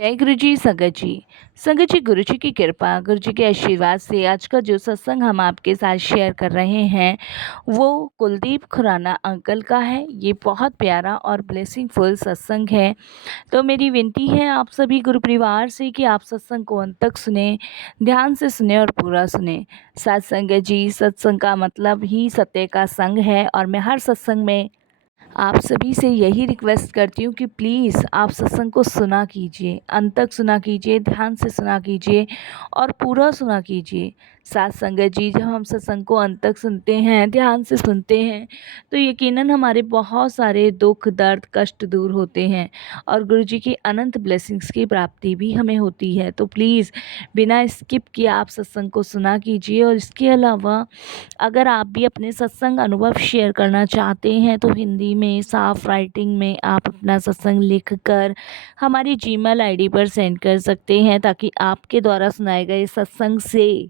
जय गुरु जी संगत जी। संगत जी, गुरु जी की कृपा, गुरु जी के आशीर्वाद से आज का जो सत्संग हम आपके साथ शेयर कर रहे हैं वो कुलदीप खुराना अंकल का है। ये बहुत प्यारा और ब्लेसिंगफुल सत्संग है। तो मेरी विनती है आप सभी गुरु परिवार से कि आप सत्संग को अंत तक सुने, ध्यान से सुने और पूरा सुने। सत्संग जी, सत्संग का मतलब ही सत्य का संग है और मैं हर सत्संग में आप सभी से यही रिक्वेस्ट करती हूँ कि प्लीज़ आप सत्संग को सुना कीजिए, अंत तक सुना कीजिए, ध्यान से सुना कीजिए और पूरा सुना कीजिए। साथ संगत जी, जब हम सत्संग को अंत तक सुनते हैं, ध्यान से सुनते हैं, तो यकीनन हमारे बहुत सारे दुख दर्द कष्ट दूर होते हैं और गुरु जी की अनंत ब्लेसिंग्स की प्राप्ति भी हमें होती है। तो प्लीज़ बिना स्किप किए आप सत्संग को सुना कीजिए। और इसके अलावा अगर आप भी अपने सत्संग अनुभव शेयर करना चाहते हैं तो हिंदी में साफ राइटिंग में आप अपना सत्संग लिख कर हमारी जीमेल आईडी पर सेंड कर सकते हैं, ताकि आपके द्वारा सुनाए गए सत्संग से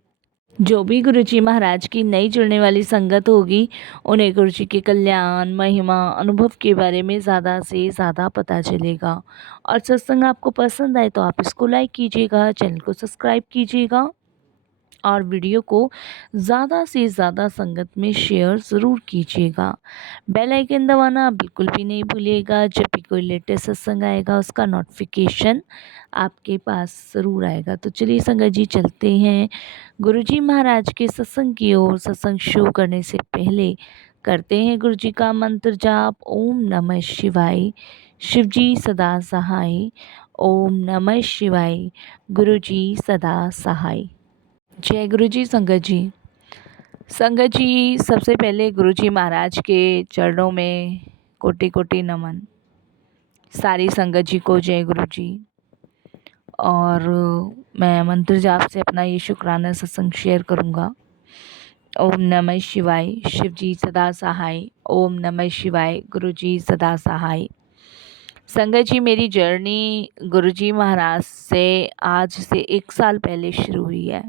जो भी गुरु जी महाराज की नई जुड़ने वाली संगत होगी उन्हें गुरु जी के कल्याण महिमा अनुभव के बारे में ज़्यादा से ज़्यादा पता चलेगा। और सत्संग आपको पसंद आए तो आप इसको लाइक कीजिएगा, चैनल को सब्सक्राइब कीजिएगा और वीडियो को ज़्यादा से ज़्यादा संगत में शेयर ज़रूर कीजिएगा। बेल आइकन दबाना बिल्कुल भी नहीं भूलिएगा। जब भी कोई लेटेस्ट सत्संग आएगा उसका नोटिफिकेशन आपके पास ज़रूर आएगा। तो चलिए संगत जी, चलते हैं गुरुजी महाराज के सत्संग की ओर। सत्संग शुरू करने से पहले करते हैं गुरु जी का मंत्र जाप। ओम नमः शिवाय, शिव जी सदा सहाय। ओम नमः शिवाय, गुरु जी सदा सहाय। जय गुरु जी संगत जी। संगत जी, सबसे पहले गुरु जी महाराज के चरणों में कोटि कोटि नमन। सारी संगत जी को जय गुरु जी। और मैं मंत्र जाप से अपना ये शुक्राना सत्संग शेयर करूँगा। ओम नमः शिवाय, शिव जी सदा सहाय। ओम नमः शिवाय, गुरु जी सदा सहाय। संगत जी, मेरी जर्नी गुरु जी महाराज से आज से 1 साल पहले शुरू हुई है।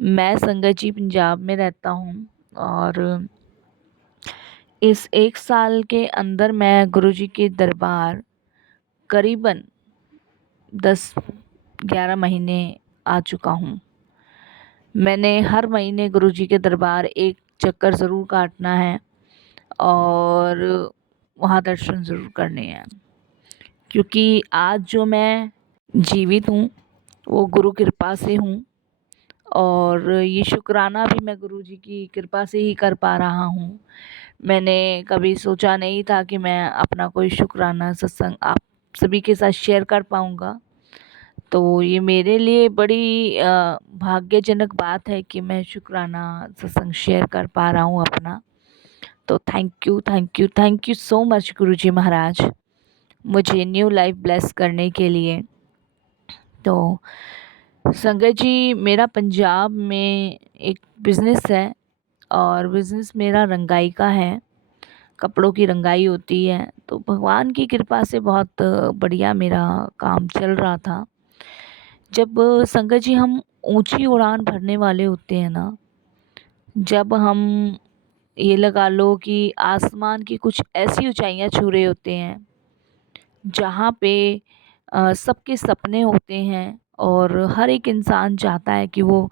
मैं संगत जी पंजाब में रहता हूँ और इस 1 साल के अंदर मैं गुरुजी के दरबार करीबन 10-11 महीने आ चुका हूँ। मैंने हर महीने गुरुजी के दरबार एक चक्कर ज़रूर काटना है और वहाँ दर्शन ज़रूर करने हैं, क्योंकि आज जो मैं जीवित हूँ वो गुरु कृपा से हूँ और ये शुक्राना भी मैं गुरुजी की कृपा से ही कर पा रहा हूँ। मैंने कभी सोचा नहीं था कि मैं अपना कोई शुक्राना सत्संग आप सभी के साथ शेयर कर पाऊँगा। तो ये मेरे लिए बड़ी भाग्यजनक बात है कि मैं शुक्राना सत्संग शेयर कर पा रहा हूँ अपना। तो thank you, thank you, thank you so much Guruji Maharaj, मुझे न्यू लाइफ ब्लेस करने के लिए। तो संगत जी, मेरा पंजाब में एक बिज़नेस है और बिज़नेस मेरा रंगाई का है। कपड़ों की रंगाई होती है। तो भगवान की कृपा से बहुत बढ़िया मेरा काम चल रहा था। जब संगत जी हम ऊंची उड़ान भरने वाले होते हैं ना, जब हम ये लगा लो कि आसमान की कुछ ऐसी ऊंचाइयां छू रहे होते हैं जहाँ पे सबके सपने होते हैं और हर एक इंसान चाहता है कि वो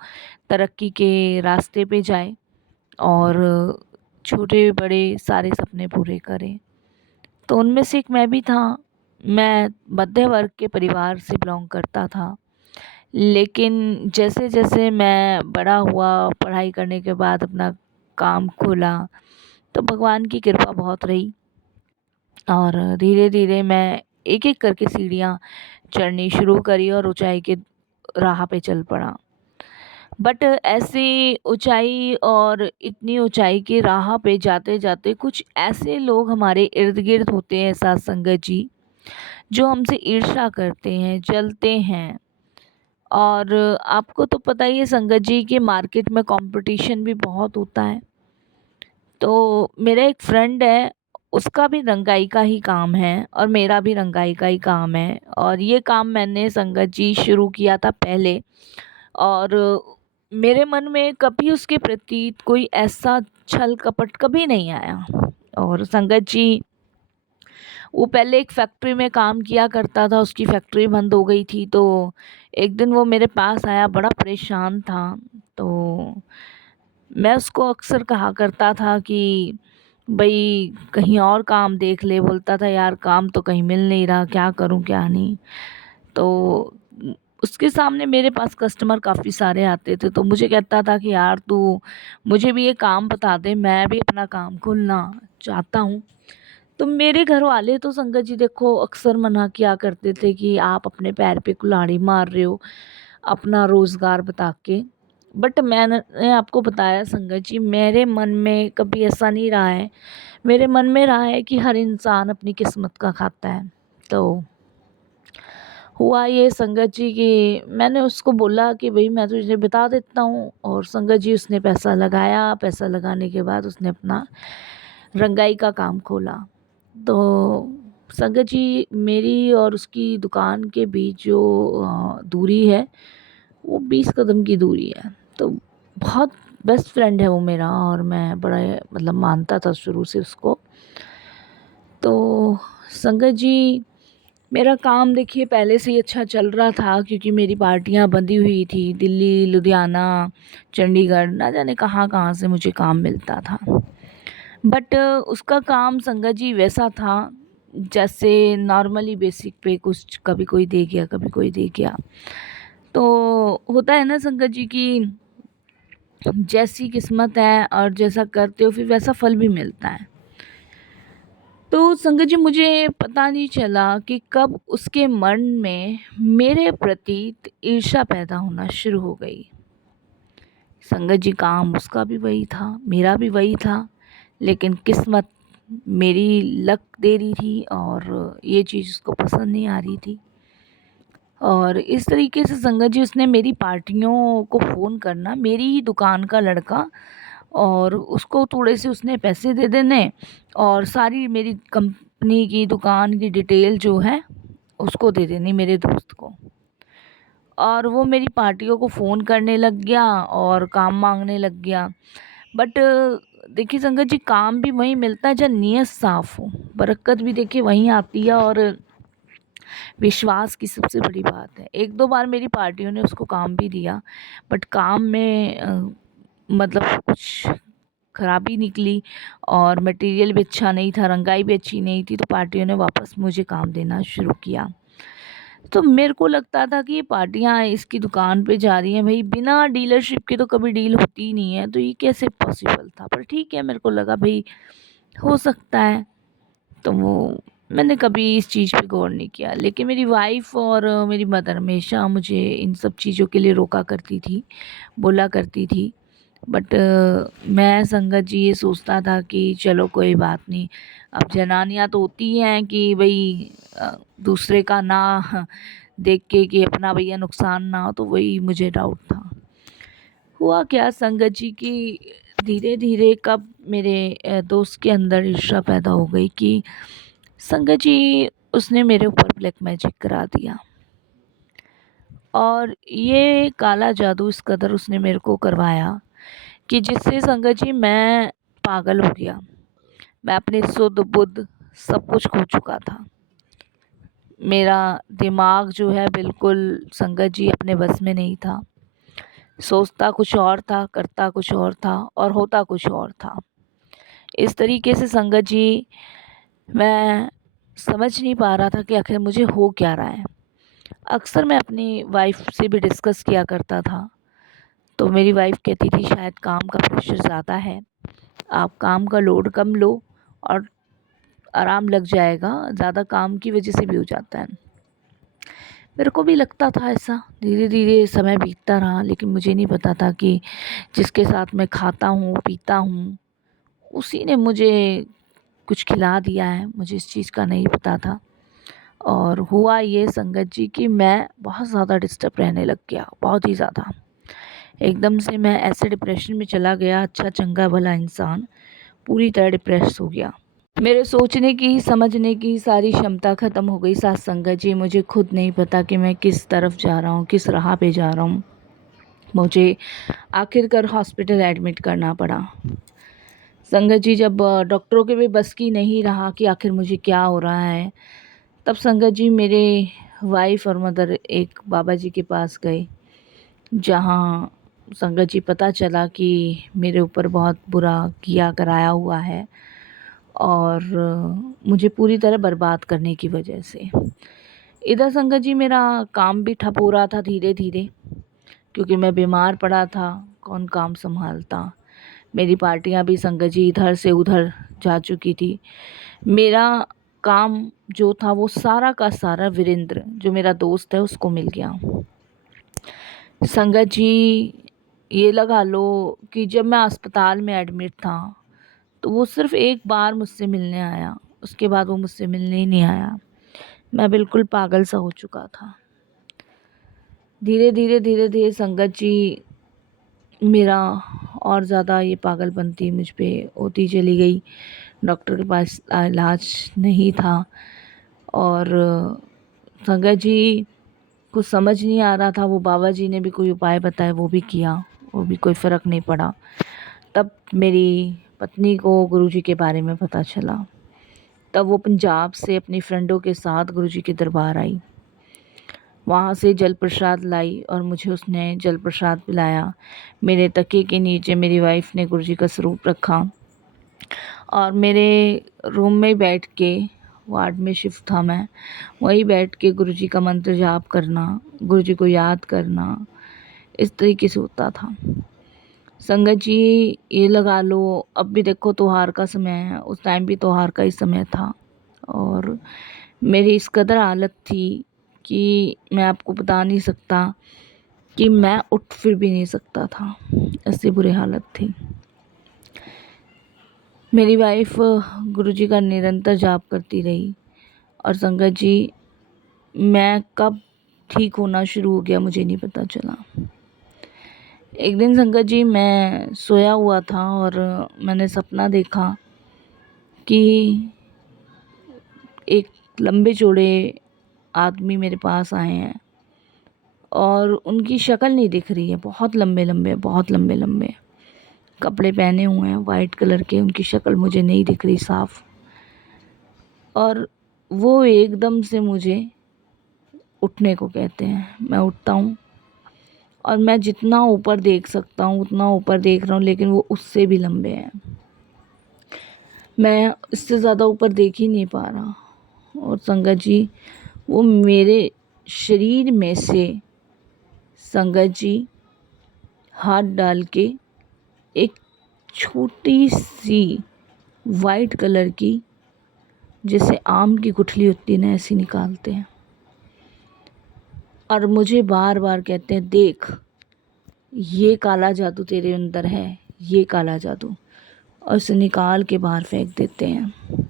तरक्की के रास्ते पे जाए और छोटे बड़े सारे सपने पूरे करे। तो उनमें से एक मैं भी था। मैं मध्य वर्ग के परिवार से बिलोंग करता था, लेकिन जैसे जैसे मैं बड़ा हुआ, पढ़ाई करने के बाद अपना काम खोला, तो भगवान की कृपा बहुत रही और धीरे धीरे मैं एक एक करके सीढ़ियाँ चढ़नी शुरू करी और ऊंचाई के राह पे चल पड़ा। बट ऐसी ऊंचाई और इतनी ऊंचाई की राह पे जाते जाते कुछ ऐसे लोग हमारे इर्द गिर्द होते हैं साथ संगत जी, जो हमसे ईर्ष्या करते हैं, जलते हैं। और आपको तो पता ही है संगत जी कि मार्केट में कंपटीशन भी बहुत होता है। तो मेरा एक फ्रेंड है, उसका भी रंगाई का ही काम है और मेरा भी रंगाई का ही काम है और ये काम मैंने संगत जी शुरू किया था पहले। और मेरे मन में कभी उसके प्रति कोई ऐसा छल कपट कभी नहीं आया। और संगत जी, वो पहले एक फैक्ट्री में काम किया करता था, उसकी फैक्ट्री बंद हो गई थी। तो एक दिन वो मेरे पास आया, बड़ा परेशान था। तो मैं उसको अक्सर कहा करता था कि भई कहीं और काम देख ले। बोलता था यार काम तो कहीं मिल नहीं रहा, क्या करूं क्या नहीं। तो उसके सामने मेरे पास कस्टमर काफ़ी सारे आते थे, तो मुझे कहता था कि यार तू मुझे भी ये काम बता दे, मैं भी अपना काम खोलना चाहता हूँ। तो मेरे घर वाले तो संगत जी देखो अक्सर मना किया करते थे कि आप अपने पैर पे कुल्हाड़ी मार रहे हो अपना रोज़गार बता के। बट मैंने आपको बताया संगत जी, मेरे मन में कभी ऐसा नहीं रहा है। मेरे मन में रहा है कि हर इंसान अपनी किस्मत का खाता है। तो हुआ ये संगत जी कि मैंने उसको बोला कि भाई मैं तुझे बता देता हूँ, और संगत जी उसने पैसा लगाया। पैसा लगाने के बाद उसने अपना रंगाई का काम खोला। तो संगत जी मेरी और उसकी दुकान के बीच जो दूरी है वो 20 कदम की दूरी है। तो बहुत बेस्ट फ्रेंड है वो मेरा, और मैं बड़ा मतलब मानता था शुरू से उसको। तो संगत जी मेरा काम देखिए पहले से ही अच्छा चल रहा था, क्योंकि मेरी पार्टियां बंधी हुई थी। दिल्ली, लुधियाना, चंडीगढ़, ना जाने कहाँ कहाँ से मुझे काम मिलता था। बट उसका काम संगत जी वैसा था जैसे नॉर्मली बेसिक पे कुछ कभी कोई दे गया, कभी कोई दे गया। तो होता है ना संगत जी कि जैसी किस्मत है और जैसा करते हो फिर वैसा फल भी मिलता है। तो संगत जी मुझे पता नहीं चला कि कब उसके मन में मेरे प्रति ईर्ष्या पैदा होना शुरू हो गई। संगत जी काम उसका भी वही था, मेरा भी वही था, लेकिन किस्मत मेरी लक दे रही थी और ये चीज़ उसको पसंद नहीं आ रही थी। और इस तरीके से संगत जी उसने मेरी पार्टियों को फ़ोन करना, मेरी ही दुकान का लड़का, और उसको थोड़े से उसने पैसे दे देने, और सारी मेरी कंपनी की दुकान की डिटेल जो है उसको दे देनी मेरे दोस्त को। और वो मेरी पार्टियों को फ़ोन करने लग गया और काम मांगने लग गया। बट देखिए संगत जी काम भी वहीं मिलता है जहाँ नीयत साफ़ हो, बरकत भी देखिए वहीं आती है, और विश्वास की सबसे बड़ी बात है। एक दो बार मेरी पार्टियों ने उसको काम भी दिया, बट काम में मतलब कुछ खराबी निकली, और मटेरियल भी अच्छा नहीं था, रंगाई भी अच्छी नहीं थी, तो पार्टियों ने वापस मुझे काम देना शुरू किया। तो मेरे को लगता था कि ये पार्टियां इसकी दुकान पे जा रही हैं, भाई बिना डीलरशिप के तो कभी डील होती ही नहीं है, तो ये कैसे पॉसिबल था। पर ठीक है, मेरे को लगा भाई हो सकता है। तो वो मैंने कभी इस चीज़ पे गौर नहीं किया। लेकिन मेरी वाइफ़ और मेरी मदर हमेशा मुझे इन सब चीज़ों के लिए रोका करती थी, बोला करती थी। बट मैं संगत जी ये सोचता था कि चलो कोई बात नहीं। अब जनानियाँ तो होती हैं कि भई दूसरे का ना देख के कि अपना भैया नुकसान ना हो, तो वही मुझे डाउट था। हुआ क्या संगत जी कि धीरे-धीरे कब मेरे दोस्त के अंदर ईर्ष्या पैदा हो गई कि संगत जी उसने मेरे ऊपर ब्लैक मैजिक करा दिया। और ये काला जादू इस कदर उसने मेरे को करवाया कि जिससे संगत जी मैं पागल हो गया। मैं अपनी सुध बुध सब कुछ खो चुका था। मेरा दिमाग जो है बिल्कुल संगत जी अपने बस में नहीं था। सोचता कुछ और था, करता कुछ और था, और होता कुछ और था। इस तरीके से संगत जी मैं समझ नहीं पा रहा था कि आखिर मुझे हो क्या रहा है। अक्सर मैं अपनी वाइफ़ से भी डिस्कस किया करता था, तो मेरी वाइफ़ कहती थी शायद काम का प्रेशर ज़्यादा है, आप काम का लोड कम लो और आराम लग जाएगा, ज़्यादा काम की वजह से भी हो जाता है। मेरे को भी लगता था ऐसा। धीरे धीरे समय बीतता रहा, लेकिन मुझे नहीं पता था कि जिसके साथ मैं खाता हूँ पीता हूँ उसी ने मुझे कुछ खिला दिया है। मुझे इस चीज़ का नहीं पता था। और हुआ ये संगत जी कि मैं बहुत ज़्यादा डिस्टर्ब रहने लग गया, बहुत ही ज़्यादा। एकदम से मैं ऐसे डिप्रेशन में चला गया, अच्छा चंगा भला इंसान पूरी तरह डिप्रेस हो गया। मेरे सोचने की, समझने की सारी क्षमता ख़त्म हो गई। साथ संगत जी मुझे खुद नहीं पता कि मैं किस तरफ जा रहा हूँ, किस राह पे जा रहा हूँ। मुझे आखिरकार हॉस्पिटल एडमिट करना पड़ा। संगत जी जब डॉक्टरों के भी बस की नहीं रहा कि आखिर मुझे क्या हो रहा है, तब संगत जी मेरे वाइफ और मदर एक बाबा जी के पास गए, जहाँ संगत जी पता चला कि मेरे ऊपर बहुत बुरा किया कराया हुआ है और मुझे पूरी तरह बर्बाद करने की वजह से। इधर संगत जी मेरा काम भी ठप हो रहा था धीरे धीरे, क्योंकि मैं बीमार पड़ा था, कौन काम संभालता। मेरी पार्टियां भी संगत जी इधर से उधर जा चुकी थी। मेरा काम जो था वो सारा का सारा वीरेंद्र जो मेरा दोस्त है उसको मिल गया। संगत जी ये लगा लो कि जब मैं अस्पताल में एडमिट था तो वो सिर्फ एक बार मुझसे मिलने आया, उसके बाद वो मुझसे मिलने ही नहीं आया। मैं बिल्कुल पागल सा हो चुका था। धीरे धीरे संगत जी मेरा और ज़्यादा ये पागलपंती मुझ पे होती चली गई। डॉक्टर के पास इलाज नहीं था और संगत जी कुछ समझ नहीं आ रहा था। वो बाबा जी ने भी कोई उपाय बताए, वो भी किया, वो भी कोई फ़र्क नहीं पड़ा। तब मेरी पत्नी को गुरुजी के बारे में पता चला। तब वो पंजाब से अपनी फ्रेंडों के साथ गुरुजी के दरबार आई। वहाँ से जल प्रसाद लाई और मुझे उसने जल प्रसाद पिलाया। मेरे तकिए के नीचे मेरी वाइफ ने गुरुजी का स्वरूप रखा और मेरे रूम में बैठ के, वार्ड में शिफ्ट था मैं, वहीं बैठ के गुरुजी का मंत्र जाप करना, गुरुजी को याद करना, इस तरीके से होता था। संगत जी ये लगा लो, अब भी देखो त्योहार का समय है, उस टाइम भी त्योहार का ही समय था और मेरी इस कदर हालत थी कि मैं आपको बता नहीं सकता कि मैं उठ फिर भी नहीं सकता था, ऐसी बुरी हालत थी। मेरी वाइफ गुरुजी का निरंतर जाप करती रही और संगत जी मैं कब ठीक होना शुरू हो गया मुझे नहीं पता चला। एक दिन संगत जी मैं सोया हुआ था और मैंने सपना देखा कि एक लंबे चौड़े आदमी मेरे पास आए हैं और उनकी शक्ल नहीं दिख रही है, बहुत लंबे लंबे कपड़े पहने हुए हैं वाइट कलर के, उनकी शक्ल मुझे नहीं दिख रही साफ। और वो एकदम से मुझे उठने को कहते हैं। मैं उठता हूँ और मैं जितना ऊपर देख सकता हूँ उतना ऊपर देख रहा हूँ, लेकिन वो उससे भी लंबे हैं। मैं इससे ज़्यादा ऊपर देख ही नहीं पा रहा। और संगत जी वो मेरे शरीर में से संगत जी हाथ डाल के एक छोटी सी वाइट कलर की, जैसे आम की गुठली होती है ना, ऐसी निकालते हैं और मुझे बार बार कहते हैं देख ये काला जादू तेरे अंदर है, ये काला जादू, और उसे निकाल के बाहर फेंक देते हैं।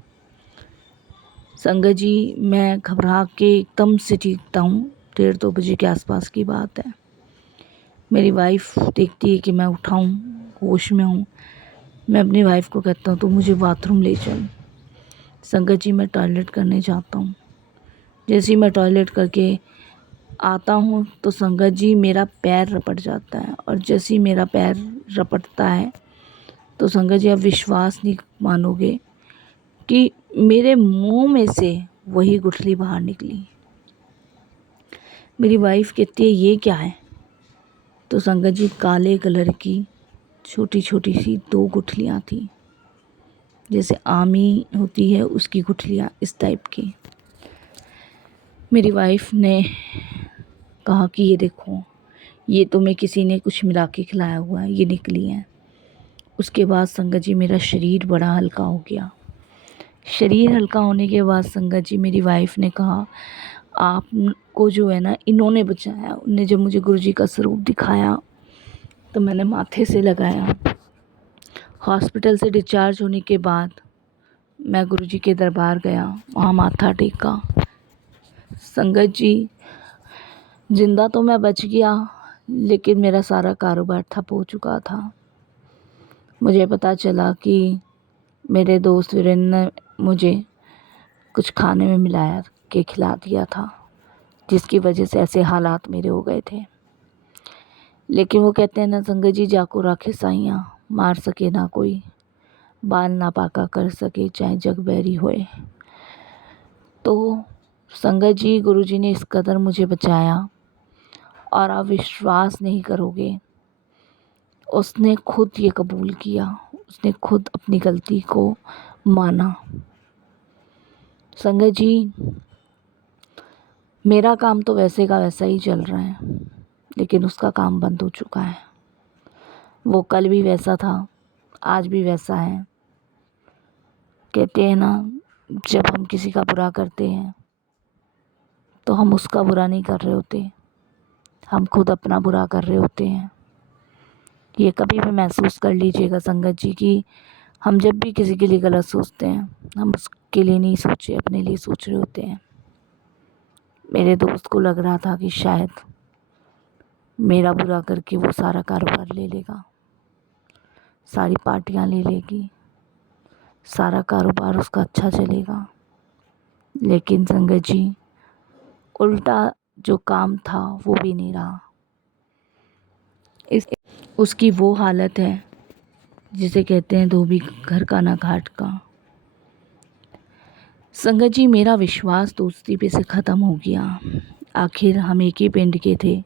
संगत जी मैं घबरा के एकदम से चीखता हूँ। 1:30-2 बजे के आसपास की बात है। मेरी वाइफ देखती है कि मैं उठा हूँ, होश में हूँ। मैं अपनी वाइफ को कहता हूँ तो मुझे बाथरूम ले चल। संगत जी मैं टॉयलेट करने जाता हूँ। जैसे ही मैं टॉयलेट करके आता हूँ तो संगत जी मेरा पैर रपट जाता है और जैसे ही मेरा पैर रपटता है तो संगत जी आप विश्वास नहीं मानोगे कि मेरे मुंह में से वही गुठली बाहर निकली। मेरी वाइफ कहती है ये क्या है? तो संगत जी काले कलर की छोटी छोटी सी 2 गुठलियाँ थी, जैसे आमी होती है उसकी गुठलियाँ, इस टाइप की। मेरी वाइफ ने कहा कि ये देखो, ये तुम्हें किसी ने कुछ मिला के खिलाया हुआ है, ये निकली हैं। उसके बाद संगत जी मेरा शरीर बड़ा हल्का हो गया। शरीर हल्का होने के बाद संगत जी मेरी वाइफ ने कहा आपको जो है ना इन्होंने बचाया। उन्होंने जब मुझे गुरुजी का स्वरूप दिखाया तो मैंने माथे से लगाया। हॉस्पिटल से डिस्चार्ज होने के बाद मैं गुरुजी के दरबार गया, वहाँ माथा टेका। संगत जी जिंदा तो मैं बच गया, लेकिन मेरा सारा कारोबार ठप हो चुका था। मुझे पता चला कि मेरे दोस्त वीरेंद्र ने मुझे कुछ खाने में मिलाया के खिला दिया था, जिसकी वजह से ऐसे हालात मेरे हो गए थे। लेकिन वो कहते हैं ना संगत जी, जाको राखे साइयाँ, मार सके ना कोई। बाल ना पाका कर सके चाहे जग बैरी होए। तो संगत जी, गुरुजी ने इस कदर मुझे बचाया और आप विश्वास नहीं करोगे, उसने खुद ये कबूल किया, उसने खुद अपनी गलती को माना। संगत जी, मेरा काम तो वैसे का वैसा ही चल रहा है, लेकिन उसका काम बंद हो चुका है। वो कल भी वैसा था, आज भी वैसा है। कहते हैं ना, जब हम किसी का बुरा करते हैं तो हम उसका बुरा नहीं कर रहे होते, हम खुद अपना बुरा कर रहे होते हैं। ये कभी भी महसूस कर लीजिएगा संगत जी कि हम जब भी किसी के लिए गलत सोचते हैं, हम उसके लिए नहीं सोचे, अपने लिए सोच रहे होते हैं। मेरे दोस्त को लग रहा था कि शायद मेरा बुरा करके वो सारा कारोबार ले लेगा, सारी पार्टियां ले लेगी, सारा कारोबार उसका अच्छा चलेगा। लेकिन संगत जी, उल्टा जो काम था वो भी नहीं रहा। उसकी वो हालत है जिसे कहते हैं धोबी घर का ना घाट का। संगत जी, मेरा विश्वास दोस्ती पे से ख़त्म हो गया। आखिर हम एक ही पिंड के थे,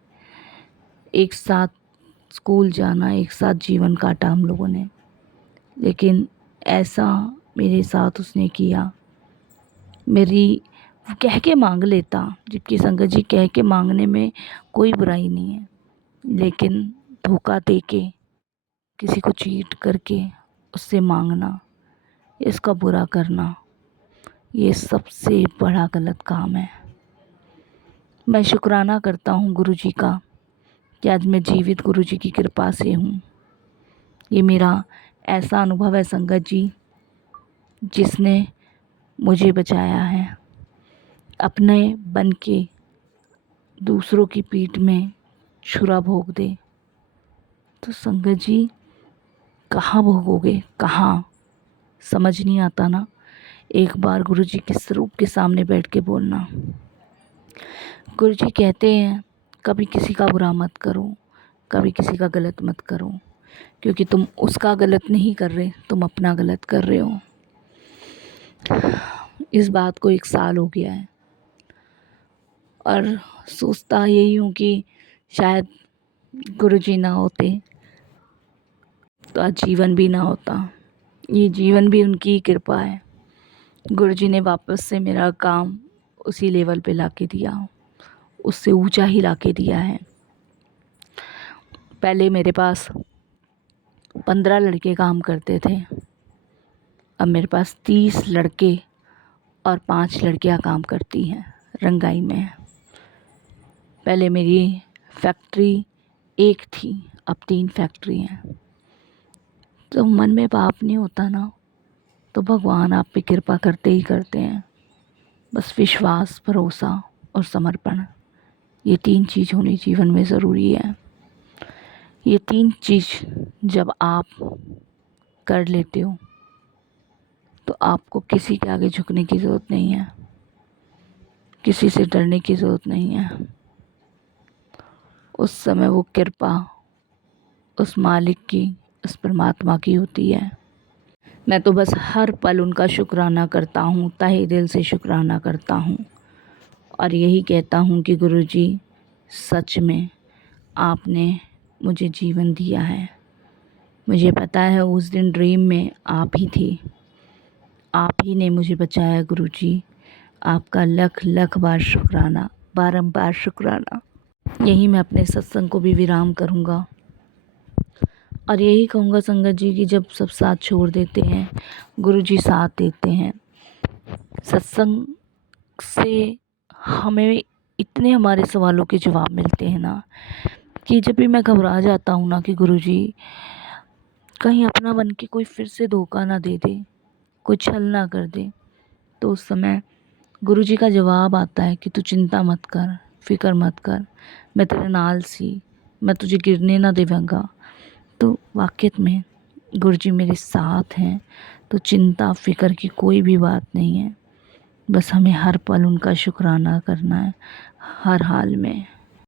एक साथ स्कूल जाना, एक साथ जीवन काटा हम लोगों ने, लेकिन ऐसा मेरे साथ उसने किया। मेरी कह के मांग लेता, जबकि संगत जी कह के मांगने में कोई बुराई नहीं है, लेकिन धोखा दे के, किसी को चीट करके उससे मांगना, इसका बुरा करना, ये सबसे बड़ा गलत काम है। मैं शुक्राना करता हूँ गुरुजी का कि आज मैं जीवित गुरुजी की कृपा से हूँ। ये मेरा ऐसा अनुभव है संगत जी, जिसने मुझे बचाया है। अपने बन के दूसरों की पीठ में छुरा भोग दे तो संगत जी कहाँ भोगोगे, कहाँ, समझ नहीं आता ना। एक बार गुरुजी के स्वरूप के सामने बैठ के बोलना। गुरुजी कहते हैं कभी किसी का बुरा मत करो, कभी किसी का गलत मत करो, क्योंकि तुम उसका गलत नहीं कर रहे, तुम अपना गलत कर रहे हो। इस बात को 1 साल हो गया है और सोचता यही हूँ कि शायद गुरुजी ना होते तो आज जीवन भी ना होता। ये जीवन भी उनकी कृपा है। गुरुजी ने वापस से मेरा काम उसी लेवल पे लाके दिया, उससे ऊंचा ही लाके दिया है। पहले मेरे पास 15 लड़के काम करते थे, अब मेरे पास 30 लड़के और 5 लड़कियां काम करती हैं रंगाई में। पहले मेरी फैक्ट्री 1 थी, अब 3 फैक्ट्री हैं। तो मन में पाप नहीं होता ना, तो भगवान आप पे कृपा करते ही करते हैं। बस विश्वास, भरोसा और समर्पण, ये 3 चीज़ होनी जीवन में ज़रूरी है। ये 3 चीज़ जब आप कर लेते हो तो आपको किसी के आगे झुकने की ज़रूरत नहीं है, किसी से डरने की ज़रूरत नहीं है। उस समय वो कृपा उस मालिक की, उस परमात्मा की होती है। मैं तो बस हर पल उनका शुक्राना करता हूँ, तहे दिल से शुक्राना करता हूँ और यही कहता हूँ कि गुरुजी सच में आपने मुझे जीवन दिया है। मुझे पता है उस दिन ड्रीम में आप ही थे, आप ही ने मुझे बचाया गुरुजी। आपका लख लख बार शुक्राना, बारंबार शुक्राना। यही मैं अपने सत्संग को भी विराम करूँगा और यही कहूँगा संगत जी कि जब सब साथ छोड़ देते हैं, गुरुजी साथ देते हैं। सत्संग से हमें इतने हमारे सवालों के जवाब मिलते हैं ना, कि जब भी मैं घबरा जाता हूँ ना कि गुरुजी कहीं अपना बन के कोई फिर से धोखा ना दे दे, कोई छल ना कर दे, तो उस समय गुरुजी का जवाब आता है कि तू चिंता मत कर, फिक्र मत कर, मैं तेरे नाल सी, मैं तुझे गिरने ना देवांगा। तो वाक़ई में गुरुजी मेरे साथ हैं, तो चिंता फ़िक्र की कोई भी बात नहीं है। बस हमें हर पल उनका शुक्राना करना है, हर हाल में।